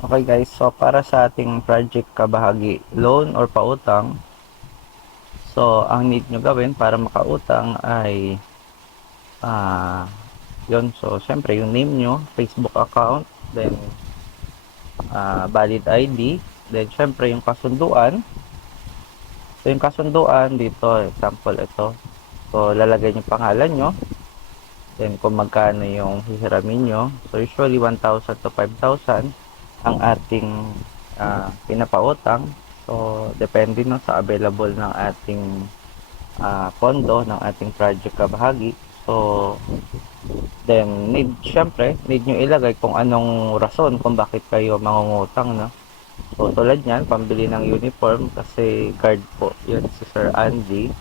Okay guys, so para sa ating project kabahagi loan or pautang, so ang need nyo gawin para makautang ay yun. So syempre yung name nyo, Facebook account, then valid ID, then syempre yung kasunduan. So yung kasunduan dito, example ito. So lalagay nyo pangalan nyo, then kung magkano yung hihiramin nyo. So usually 1,000 to 5,000 ang ating pinapautang. So depende no sa available ng ating pondo ng ating project kabahagi. So then need nyo ilagay kung anong rason kung bakit kayo mangungutang, no? So tulad niyan, pambili ng uniform kasi guard po yan si Sir Andy.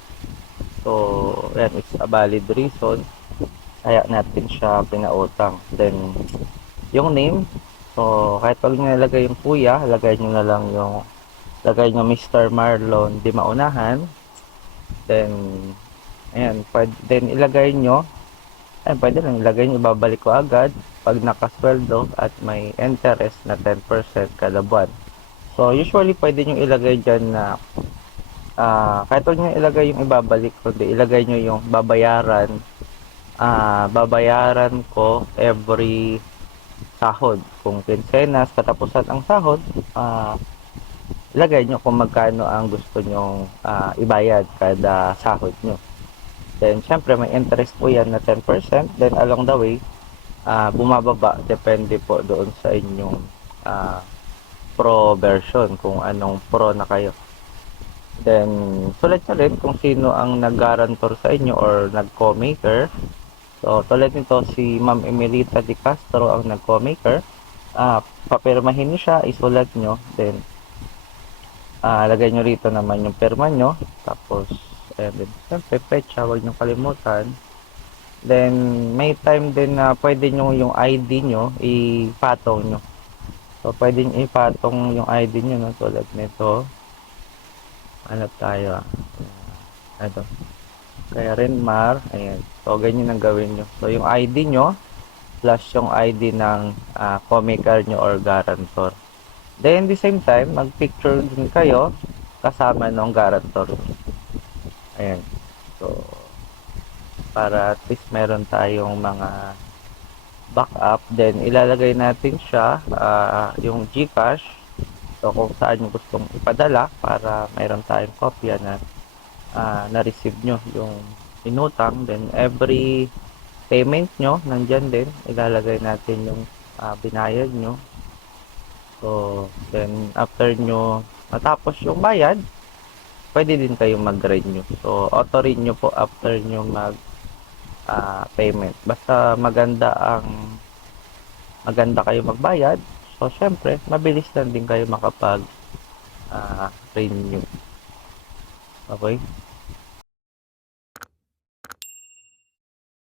So yan, it's a valid reason kaya natin siya pinautang. Then yung name, so kahit pag nilagay yung kuya, lagay nyo Mr. Marlon Di Maunahan. Then ayan, then ilagay nyo, pwede lang ilagay nyo, babalik ko agad pag nakasweldo at may interest na 10% kada buwan. So usually pwede nyo ilagay dyan na kahit huwag nyo ilagay yung ibabalik, kundi ilagay nyo yung babayaran ko every sahod. Kung quincenas, katapusan ang sahod, ilagay nyo kung magkano ang gusto nyong ibayad kada sahod nyo. Then, syempre, may interest po yan na 10%. Then, along the way, bumababa. Depende po doon sa inyong pro version, kung anong pro na kayo. Then, sulat nyo rin kung sino ang nag-guarantor sa inyo or nag-co-maker. So, tulad nito, si Ma'am Emelita Di Castro ang nag-co-maker. Papirmahin nyo siya, isulat nyo. Then, lagay nyo rito naman yung perma nyo. Tapos, then, siyempre, pecha, huwag nyo kalimutan. Then, may time din na pwede nyo yung ID nyo, ipatong nyo. So, pwede nyo ipatong yung ID nyo, no? Tulad nito. Ano tayo? Ito. Kaya Renmar, ayan. So, ganyan ang gawin nyo. So, yung ID nyo, plus yung ID ng co-maker nyo or guarantor. Then, the same time, mag-picture din kayo kasama ng guarantor. Ayan. So, para at least meron tayong mga backup. Then, ilalagay natin siya, yung GCash. So, kung saan nyo gustong ipadala para mayroon tayong kopya na na-receive nyo yung inutang. Then, every payment nyo, nandyan din. Ilalagay natin yung binayad nyo. So, then, after nyo matapos yung bayad, pwede din kayong mag-renew. So, auto-renew po after nyo payment. Basta maganda kayo magbayad. So, syempre, mabilis lang din kayo makapag renew. Okay?